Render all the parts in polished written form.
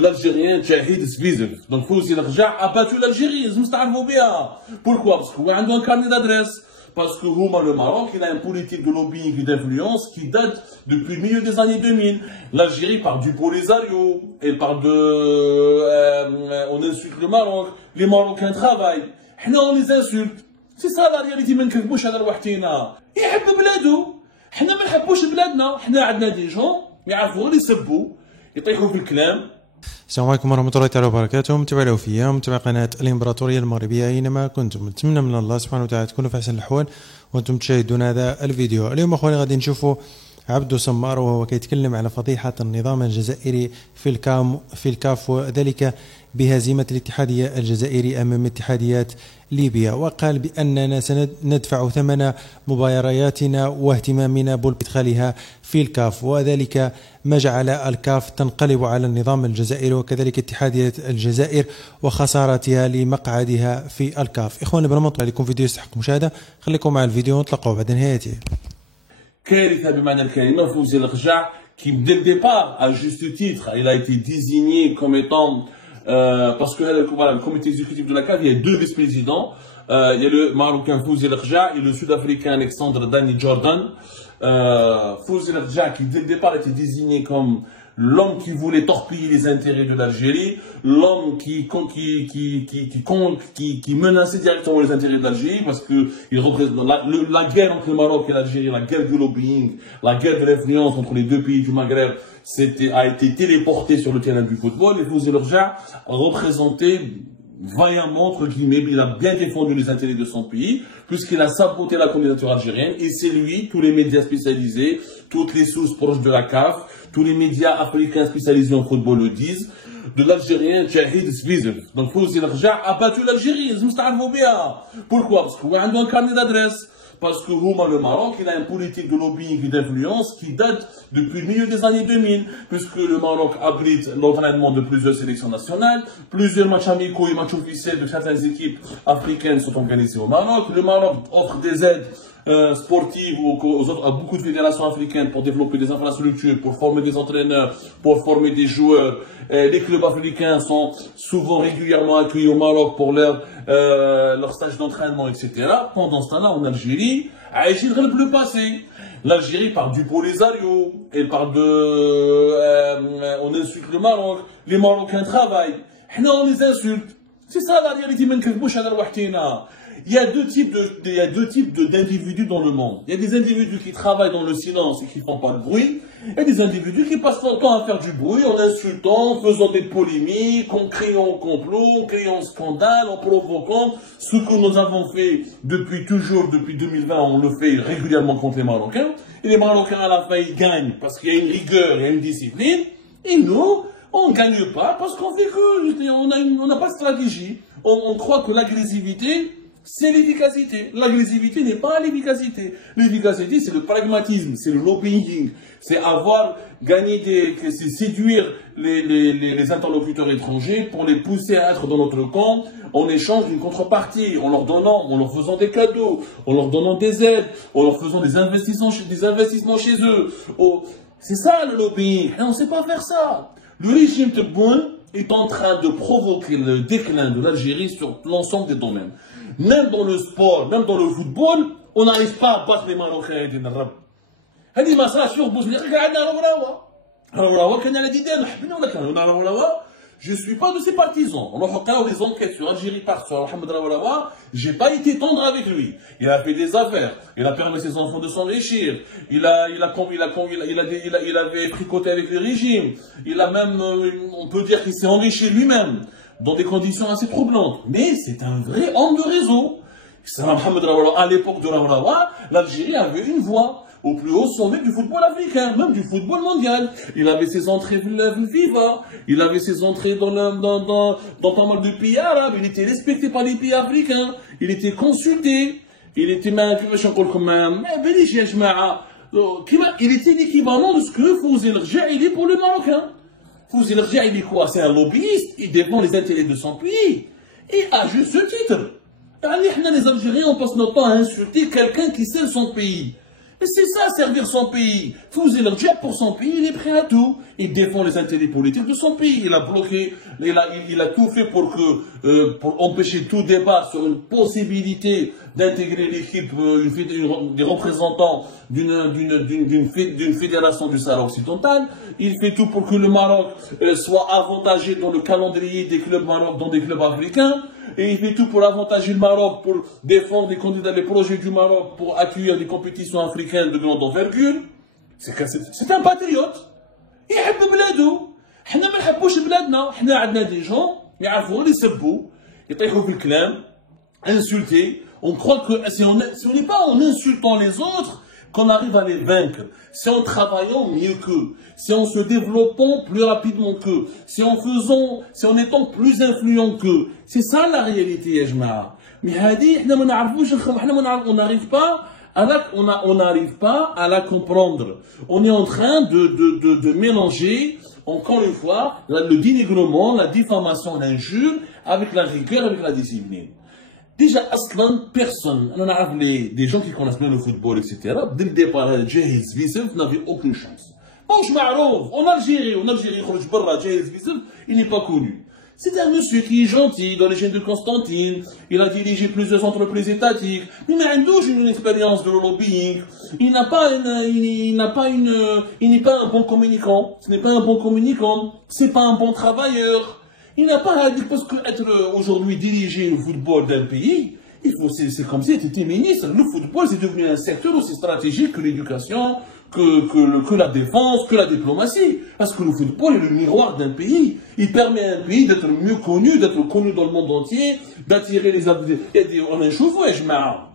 l'Algérien Tchahid Svizev. Donc Fawzi Larja a battu l'Algérie, pourquoi? Parce qu'il a un carnet d'adresse. Parce que le Maroc, il a une politique de lobbying et d'influence qui date depuis le milieu des années 2000. L'Algérie parle du Polisario, elle parle de... on insulte le Maroc, les Marocains travaillent. On les insulte. C'est ça la réalité, ما نكذبوش على روحنا. يحب بلادو. حنا ما نحبوش بلادنا. حنا عندنا دي جون يعرفوا غير يسبوا يطيحوا في الكلام. السلام عليكم ورحمة الله تعالى وبركاته. متابعي الوفية، متابعي قناة الإمبراطورية المغربية أينما كنتم، نتمنى من الله سبحانه وتعالى تكونوا في أحسن الأحوال وأنتم تشاهدون هذا الفيديو. اليوم أخواني غادي نشوفوا عبدو سمار وهو كيتكلم على فضيحة النظام الجزائري في الكاف وذلك بهزيمة الاتحادية الجزائري أمام اتحاديات ليبيا، وقال بأننا سندفع ثمن مبارياتنا واهتمامنا بإدخالها في الكاف، وذلك ما جعل الكاف تنقلب على النظام الجزائري وكذلك اتحادية الجزائر وخسارتها لمقعدها في الكاف. إخواني بالمطلع لكم فيديو يستحق مشاهدة، خليكم مع الفيديو ونطلقوا بعد نهايته. كارثة بمعنى الكلمة. فوزي الرجع qui dès le départ, à juste titre, il a été désigné comme étant parce que voilà, le comité exécutif de la CAF, il y a deux vice-présidents, il y a le Marocain Fawzi El Rja et le Sud-Africain Alexandre Dani Jordan. Fawzi El Rja qui dès le départ était désigné comme l'homme qui voulait torpiller les intérêts de l'Algérie, l'homme qui menaçait directement les intérêts de l'Algérie, parce que il représente la guerre entre le Maroc et l'Algérie, la guerre du lobbying, la guerre de l'influence entre les deux pays du Maghreb, a été téléporté sur le terrain du football. Et Fawzi El Rja représentait vaillamment, entre guillemets, il a bien défendu les intérêts de son pays, puisqu'il a saboté la candidature algérienne, et c'est lui, tous les médias spécialisés, toutes les sources proches de la CAF, tous les médias africains spécialisés en football le disent, de l'Algérien Tchahid Svizev. Donc Fawzi El Rja a battu l'Algérie. Pourquoi? Parce qu'il a un carnet d'adresse. Parce que le Maroc, il a une politique de lobbying et d'influence qui date depuis le milieu des années 2000, puisque le Maroc abrite l'entraînement de plusieurs sélections nationales, plusieurs matchs amicaux et matchs officiels de certaines équipes africaines sont organisés au Maroc. Le Maroc offre des aides sportives à beaucoup de fédérations africaines pour développer des infrastructures, pour former des entraîneurs, pour former des joueurs. Les clubs africains sont souvent régulièrement accueillis au Maroc pour leur stage d'entraînement, etc. Pendant ce temps-là, en Algérie, le passé. L'Algérie parle du Polisario, elle parle de... on insulte le Maroc, les Marocains travaillent, on les insulte. C'est ça la réalité. Il y a deux types d'individus dans le monde. Il y a des individus qui travaillent dans le silence et qui ne font pas de bruit, et des individus qui passent leur temps à faire du bruit en insultant, en faisant des polémiques, en créant complot, en créant scandale, en provoquant ce que nous avons fait depuis toujours, depuis 2020, on le fait régulièrement contre les Marocains. Et les Marocains à la fin ils gagnent parce qu'il y a une rigueur, il y a une discipline, et nous, on ne gagne pas parce qu'on fait que, on n'a pas de stratégie. On croit que l'agressivité, c'est l'efficacité. L'agressivité n'est pas l'efficacité. L'efficacité, c'est le pragmatisme, c'est le lobbying, c'est avoir gagné c'est séduire les interlocuteurs étrangers pour les pousser à être dans notre camp en échange d'une contrepartie, en leur faisant des cadeaux, en leur donnant des aides, en leur faisant des investissements chez eux. C'est ça le lobbying. Et on ne sait pas faire ça. Le régime Tebboune est en train de provoquer le déclin de l'Algérie sur l'ensemble des domaines. Même dans le sport, même dans le football, on n'arrive pas à battre les Marocains. هذه ما صراش في بوزنيق قعدنا راهو كان على ديدان حبنا ولا كان راهو je suis pas de ses partisans. On a fait des enquêtes sur Algérie par sur Mohamed Rawalawa. J'ai pas été tendre avec lui. Il a fait des affaires. Il a permis à ses enfants de s'enrichir. Il avait fricoté avec le régime. Il a même, on peut dire qu'il s'est enrichi lui-même dans des conditions assez troublantes. Mais c'est un vrai homme de réseau. Mohamed Rawalawa, à l'époque de Rawalawa, l'Algérie avait une voix au plus haut sommet du football africain, même du football mondial. Il avait ses entrées FIFA, il avait ses entrées dans pas mal de pays arabes, il était respecté par les pays africains, il était consulté, il était il était l'équivalent de ce que Fawzi El Rja il est pour le Marocain. Fawzi El Rja il est quoi? C'est un lobbyiste, il défend les intérêts de son pays, et à juste titre. Les Algériens, on passe notre temps à insulter quelqu'un qui sert son pays. Et c'est ça, servir son pays. Fouzi le job pour son pays, il est prêt à tout. Il défend les intérêts politiques de son pays. Il a bloqué, il a tout fait pour pour empêcher tout débat sur une possibilité d'intégrer l'équipe, des représentants d'une fédération du Sahara occidental. Il fait tout pour que le Maroc soit avantagé dans le calendrier des clubs marocains, dans des clubs africains. Et il fait tout pour avantager le Maroc, pour défendre les candidats, les projets du Maroc, pour accueillir des compétitions africaines de grande envergure. C'est un patriote. يحب بلاده. احنا ما نحبوش بلادنا. احنا عندنا des gens يعرفوا اللي يسبوا يطيحوا في الكلام, insulter. On croit que si on n'est pas en insultant les autres qu'on arrive à les vaincre. C'est en travaillant mieux qu'eux, c'est en se développant plus rapidement qu'eux, c'est en étant plus influent qu'eux. C'est ça la réalité, ya jma'a. Mais hadi, on n'arrive pas à la comprendre. On est en train de mélanger, encore une fois, le dénigrement, la diffamation, l'injure, avec la rigueur, avec la discipline. Déjà, aslan, personne, on a des gens qui connaissent bien le football, etc. Dès le départ, Jahiz Vissef n'avait aucune chance. Bon, je m'arrove, en Algérie, il n'est pas connu. C'est un monsieur qui est gentil, d'origine de Constantine, il a dirigé plusieurs entreprises étatiques, mais il n'a une expérience de lobbying, il n'est pas un bon communicant, ce n'est pas un bon communicant, c'est pas un bon travailleur. Il n'a pas à dire, parce qu'être aujourd'hui diriger le football d'un pays, c'est comme si tu étais ministre. Le football, c'est devenu un secteur aussi stratégique que l'éducation, que la défense, que la diplomatie. Parce que le football est le miroir d'un pays. Il permet à un pays d'être mieux connu, d'être connu dans le monde entier, d'attirer les adversaires. On a un chauffeur, je m'arrête.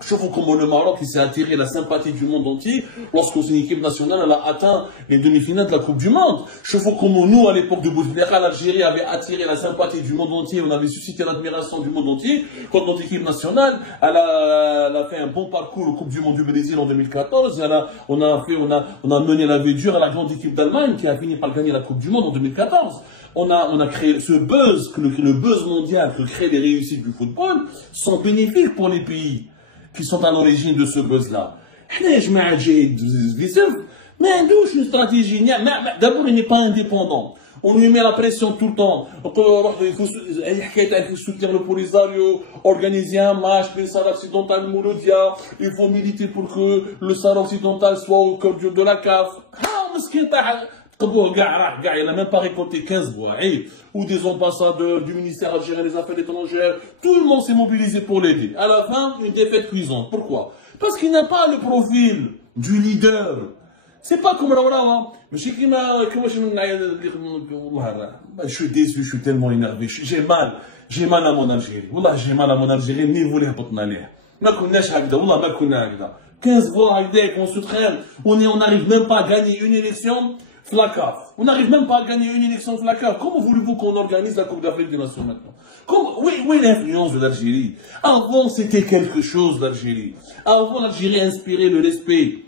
Je trouve comment le Maroc s'est attiré la sympathie du monde entier lorsque son équipe nationale elle a atteint les demi-finales de la Coupe du Monde. Je trouve comment nous, à l'époque de Bouteflika, l'Algérie avait attiré la sympathie du monde entier, on avait suscité l'admiration du monde entier quand notre équipe nationale elle a fait un bon parcours au Coupe du Monde du Brésil en 2014. On a mené la vie dure à la grande équipe d'Allemagne qui a fini par gagner la Coupe du Monde en 2014. On a créé ce buzz, le buzz mondial que créent les réussites du football sont bénéfiques pour les pays qui sont à l'origine de ce buzz-là. Mais une stratégie. D'abord, il n'est pas indépendant. On lui met la pression tout le temps. Il faut soutenir le Polisario, organiser un match, le Sahara occidental, Mouloudia. Il faut militer pour que le Sahara occidental soit au cœur de la CAF. Il n'a même pas récolté 15 voix. Ou des ambassadeurs du ministère algérien des Affaires étrangères. Tout le monde s'est mobilisé pour l'aider. À la fin, une défaite cuisante. Pourquoi? Parce qu'il n'a pas le profil du leader. C'est pas comme Raoura. Je suis déçu, je suis tellement énervé. J'ai mal à mon Algérie. Wallah, j'ai mal à mon Algérie, mais vous voulez pas tenir. ما كناش هكذا والله ما كنا هكذا 15 voix هكذاك on se traîne on n'arrive même pas à gagner une élection FLACAF. On n'arrive même pas à gagner une élection FLACAF. Comment voulez-vous qu'on organise la Coupe d'Afrique des Nations maintenant? Où est l'influence de l'Algérie? Avant, c'était quelque chose, l'Algérie. Avant, l'Algérie inspirait le respect.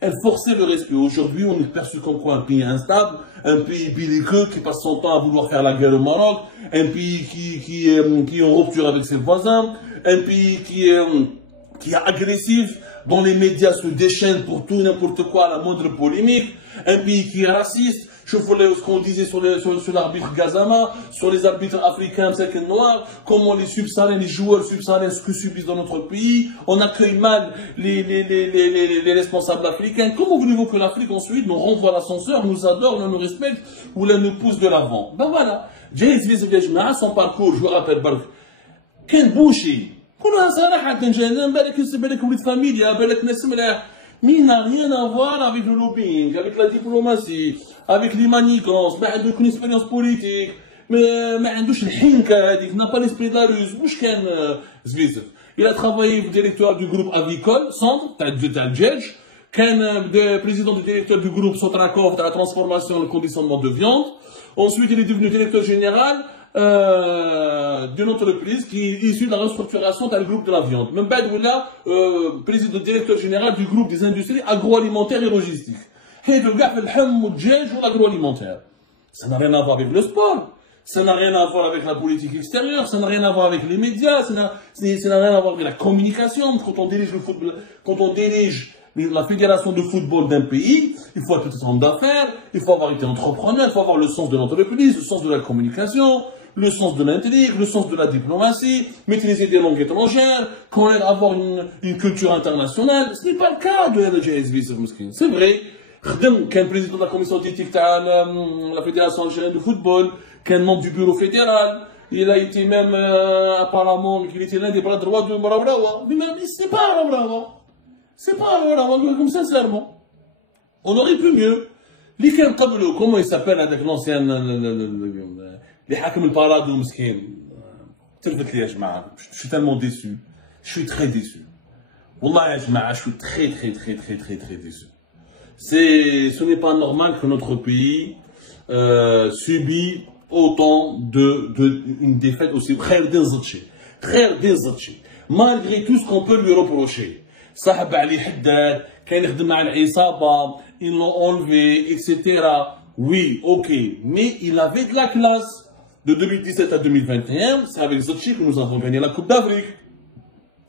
Elle forçait le respect. Aujourd'hui, on est perçu comme quoi? Un pays instable, un pays belliqueux qui passe son temps à vouloir faire la guerre au Maroc, un pays qui est en rupture avec ses voisins, un pays qui est agressif, dont les médias se déchaînent pour tout n'importe quoi, la moindre polémique, un pays qui est raciste. Je voulais ce qu'on disait sur l'arbitre Gassama, sur les arbitres africains, c'est noirs, comment les subsahariens, les joueurs subsahariens, ce que subissent dans notre pays. On accueille mal les responsables africains. Comment voulez-vous que l'Afrique ensuite nous renvoie l'ascenseur, nous adore, nous respecte, ou nous pousse de l'avant? Ben voilà. Jahiz Vissef son parcours, je vous rappelle, كان بوشي. كلها صراحة بالك ولد فاميليا بالك ناس ملاح. Mais il n'a rien à voir avec le lobbying, avec la diplomatie, avec les manigances, ما عنده une expérience politique, ما عندوش الحنكة هذيك, n'a pas l'esprit de la ruse. واش كان Vissef. Il a travaillé directeur du groupe avicole, centre, تاع الدجاج. كان président du directeur du groupe Sotracov, de la transformation et le conditionnement de viande. Ensuite, il est devenu directeur général d'une entreprise qui est issue de la restructuration du groupe de la viande. Même بعد ولا président directeur général du groupe des industries agroalimentaires et logistiques. هادو كاع في اللحم والدجاج والاgroalimentaire. Ça n'a rien à voir avec le sport. Ça n'a rien à voir avec la politique extérieure, ça n'a rien à voir avec les médias, ça n'a rien à voir avec la communication. Quand on dirige le football, quand on dirige la fédération de football d'un pays, il faut être homme d'affaires, il faut avoir été entrepreneur, il faut avoir le sens de l'entreprise, le sens de la communication, le sens de l'intrigue, le sens de la diplomatie, maîtriser des langues étrangères, avoir une culture internationale. Ce n'est pas le cas de LGSB, c'est vrai. Qu'un président de la commission d'éthique de la fédération algérienne de football, qu'un membre du bureau fédéral, il a été même apparemment qu'il était l'un des bras droits de Marabrawa. Mais même c'est pas Marabrawa. C'est pas Marabrawa, comme sincèrement. On aurait pu mieux. Les كان قبله, comment il s'appelle avec l'ancien les حاكم البارادو مسكين. تلفت لي يا جماعة. Je suis tellement déçu. Je suis très déçu. والله يا جماعة, je suis très déçu. Ce n'est pas normal que notre pays subit autant une défaite aussi. Malgré tout ce qu'on peut lui reprocher. صاحب علي حداد, كان يخدم مع العصابة, ils l'ont enlevé, etc. Oui, ok. Mais il avait de la classe. De 2017 à 2021, c'est avec Zotchi que nous avons gagné la Coupe d'Afrique.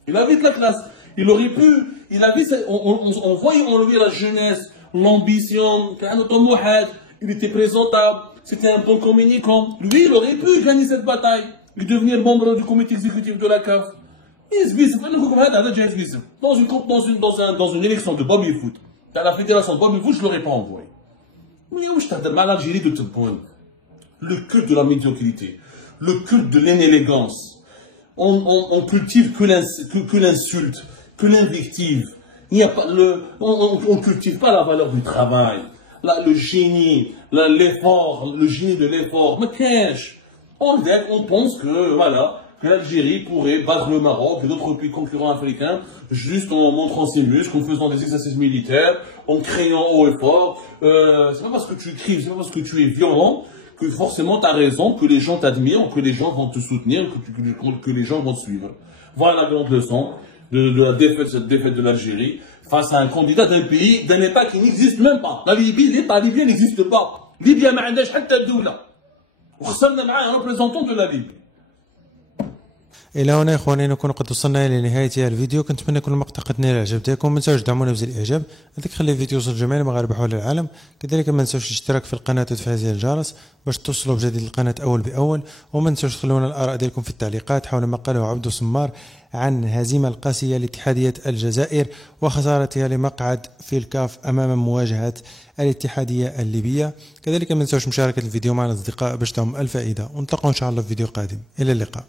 Il avait de la classe. Il aurait pu, on voyait en lui la jeunesse, l'ambition, il était présentable, c'était un bon communicant. Lui, il aurait pu gagner cette bataille, et devenir membre du comité exécutif de la CAF. Dans une élection de Bobby Foot, dans la fédération de Bobby Foot, je ne l'aurais pas envoyé. Mais où je t'adore, l'Algérie de Tebboune. Le culte de la médiocrité, le culte de l'inélégance. On cultive que l'insulte, que l'invective. Il n'y a pas on cultive pas la valeur du travail, le génie, l'effort, le génie de l'effort. Mais qu'est-ce? On pense que, voilà, que l'Algérie pourrait battre le Maroc et d'autres pays concurrents africains juste en montrant ses muscles, en faisant des exercices militaires, en créant haut et fort. C'est pas parce que tu cries, c'est pas parce que tu es violent que forcément tu as raison, que les gens t'admirent, que les gens vont te soutenir, que les gens vont te suivre. Voilà la grande leçon de cette défaite de l'Algérie face à un candidat d'un pays, d'un État qui n'existe même pas. La Libye, l'État libyen n'existe pas. Libye ما عندهاش حتى دولة. وخسرنا معاه un représentant de la Libye. الى هنا اخواني نكون قد وصلنا الى نهايه هذا الفيديو. كنتمنى يكون المقطع قد نال اعجابكم. ما تنساوش تدعمونا بزر الاعجاب، هذاك خلي الفيديو يوصل لجميع المغاربه حول العالم. كذلك ما تنساوش الاشتراك في القناه وتفعيل زر الجرس باش توصلوا بجديد القناه اول باول. وما تنساوش تخلونا الاراء ديالكم في التعليقات حول ما قاله عبدو سمار عن هزيمه القاسيه لاتحاديه الجزائر وخسارتها لمقعد في الكاف امام مواجهه الاتحاديه الليبيه. كذلك ما تنساوش مشاركه الفيديو مع الاصدقاء باش تعم الفائده، ونلتقوا ان شاء الله في فيديو قادم. الى اللقاء.